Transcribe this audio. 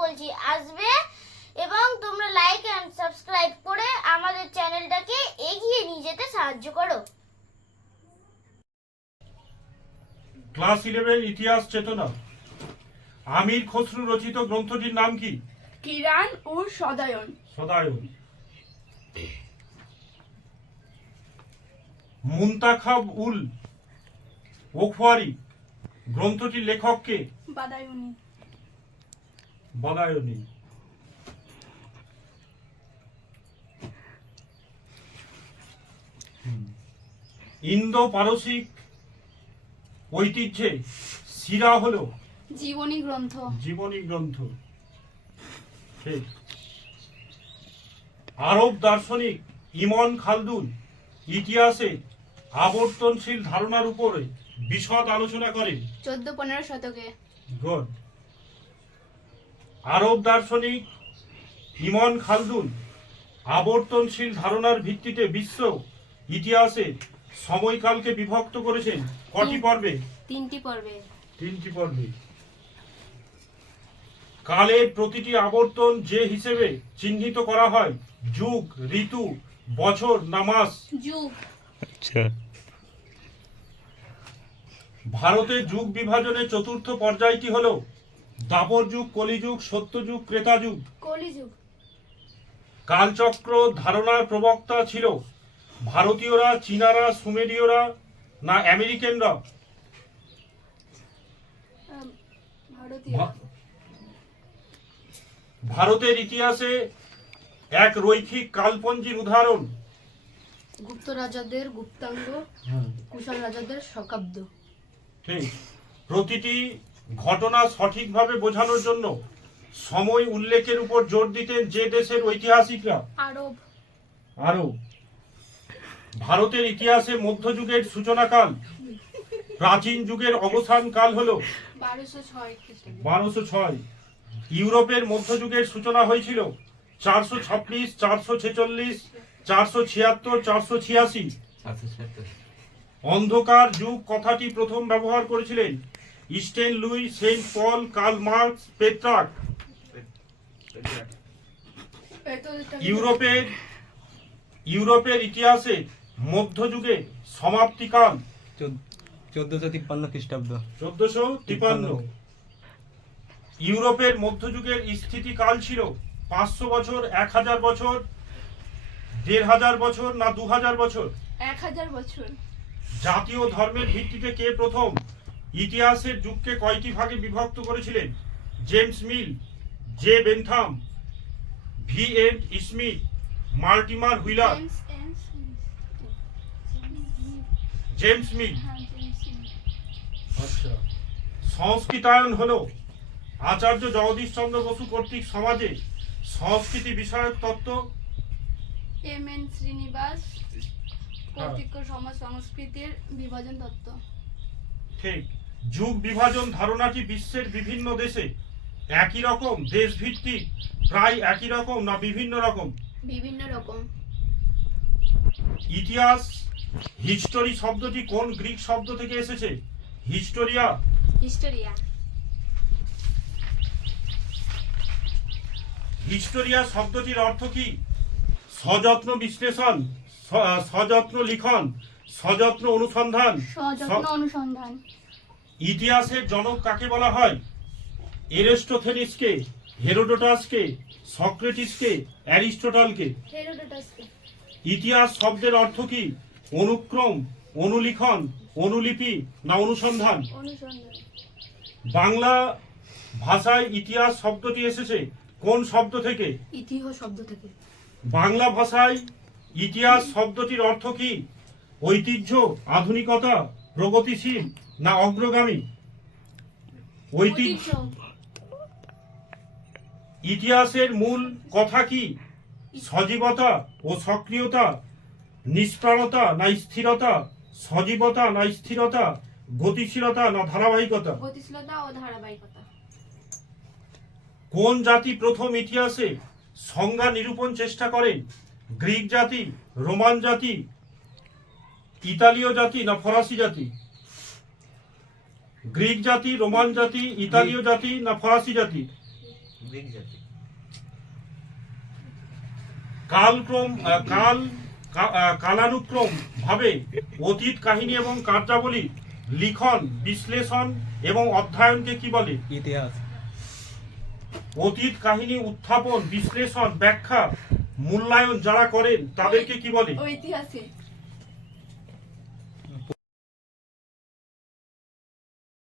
বলছি আসবে, এবং তোমরা লাইক এন্ড সাবস্ক্রাইব করে আমাদের চ্যানেলটাকে এগিয়ে নিয়ে যেতে সাহায্য করো। ক্লাস 11 ইতিহাস চেতনা। আমির খসরু রচিত গ্রন্থটির নাম কি? কিরান ও সদায়ন। সদায়ন। মুনতাখাব উল ওখওয়ারি গ্রন্থটির লেখক কে? বাদায়ুনি। বদায়নী। ইন্দো পারসিক ঐতিহ্যে সিরা হলো জীবনী গ্রন্থ। জীবনী গ্রন্থ। ঠিক। আরব দার্শনিক ইমন খালদুন ইতিহাসে আবর্তনশীল ধারণার উপরে বিশদ আলোচনা করেন। 14-15 শতকে। গুড। আরব দার্শনিক ইমন খালদুন আবর্তনশীল ধারণার ভিত্তিতে বিশ্ব ইতিহাসে সময়কালকে বিভক্ত করেছেন কটি পর্বে? 3টি পর্বে। 3টি পর্বে। কালের প্রতিটি আবর্তন যে হিসেবে চিহ্নিত করা হয়, যুগ, ঋতু, বছর না মাস? যুগ। আচ্ছা। ভারতের যুগ বিভাজনের চতুর্থ পর্যায়টি হলো দ্বাপর যুগ, কলিযুগ, সত্যযুগ, ত্রেতা যুগ। কলিযুগ। কালচক্র ধারণার প্রবক্তা ছিল ভারতীয়রা, চীনারা, সুমেরীয়রা না আমেরিকানরা? ভারতীয়। ভারতের ইতিহাসে এক রৈখিক কালপঞ্জির উদাহরণ? গুপ্ত রাজাদের গুপ্তাঙ্গ, কুষাণ রাজাদের শকাব্দ। ঠিক। প্রতিটি ঘটনা সঠিকভাবে বোঝানোর জন্য সময় উল্লেখের উপর জোর দিতেন যে দেশের ঐতিহাসিকরা? আরব। আরব। ভারতের ইতিহাসে মধ্যযুগের সূচনাকাল, প্রাচীন যুগের অবসান কাল হলো 1206 খ্রিস্টাব্দ। 1206। ইউরোপের মধ্যযুগের সূচনা হয়েছিল 426, 446, 476, 486। অন্ধকার যুগ কথাটি প্রথম ব্যবহার করেছিলেন স্টেন লুই, সেন্ট পল, কার্ল মার্কস, পেট্রাক। ইউরোপের ইতিহাসে মধ্যযুগে সমাপ্তিকাল 1453 খ্রিস্টাব্দ। 1453। ইউরোপের মধ্যযুগের স্থিতিকাল ছিল 500 বছর, 1000 বছর, 1500 বছর না 2000 বছর? 1000 বছর। জাতীয় ধর্মের ভিত্তিতে কে প্রথম ইতিহাসের যুগকে কয়টি ভাগে বিভক্ত করেছিলেন? James Mill, J Bentham, V M Smith, Mortimer Wheeler? James Mill. আচ্ছা। সংস্কৃতায়ন হলো আচার্য জগদীশ চন্দ্র বসু কর্তৃক সমাজে সংস্কৃতি বিষয়ক তত্ত্ব। এম.এন. শ্রীনিবাস কর্তৃক সমাজ সংস্কৃতির বিভাজন তত্ত্ব। ঠিক। যুগ বিভাজন ধারণাটি বিশ্বের বিভিন্ন দেশে একই রকম, দেশভিত্তিক, প্রায় একই রকম না বিভিন্ন রকম? বিভিন্ন রকম। ইতিহাস, হিস্টোরি শব্দটি কোন গ্রিক শব্দ থেকে এসেছে? হিস্টোরিয়া। হিস্টোরিয়া। হিস্টোরিয়া শব্দটির অর্থ কি? সযত্ন বিশ্লেষণ, সযত্ন লিখন, সযত্ন অনুসন্ধান। সযত্ন অনুসন্ধান। ইতিহাসের জনক কাকে বলা হয়? এরিস্টোথেনিসকে, হেরোডোটাসকে, সক্রেটিসকে, অ্যারিস্টটলকে? হেরোডোটাসকে। ইতিহাস শব্দের অর্থ কি? অনুক্রম, অনুলিখন, অনুলিপি না অনুসন্ধান? অনুসন্ধান। বাংলা ভাষায় ইতিহাস শব্দটি এসেছে কোন শব্দ থেকে? ইতিহাস শব্দ থেকে। বাংলা ভাষায় ইতিহাস শব্দটির অর্থ কি? ঐতিহ্য, আধুনিকতা, প্রগতিশীল না অগ্রগামী? ঐতিহ্য। ইতিহাসের মূল কথা কি? সজীবতা ও সক্রিয়তা, নিষ্প্রাণতা না স্থিরতা, সজীবতা না স্থিরতা, গতিশীলতা না ধারাবাহিকতা? গতিশীলতা ও ধারাবাহিকতা। কোন জাতি প্রথম ইতিহাসে সংজ্ঞা নিরূপণ চেষ্টা করেন? গ্রিক জাতি, রোমান জাতি, ইতালীয় জাতি না ফরাসি জাতি? গ্রিক জাতি, রোমান জাতি, ইতালীয় জাতি না ফরাসি জাতি? কালানুক্রম ভাবে অতীত কাহিনী এবং কার্যাবলী লিখন, বিশ্লেষণ এবং অধ্যয়নকে কি বলে? ইতিহাস। অতীত কাহিনী উত্থাপন, বিশ্লেষণ, ব্যাখ্যা, মূল্যায়ন যারা করেন তাদেরকে কি বলে? ঐতিহাসিক।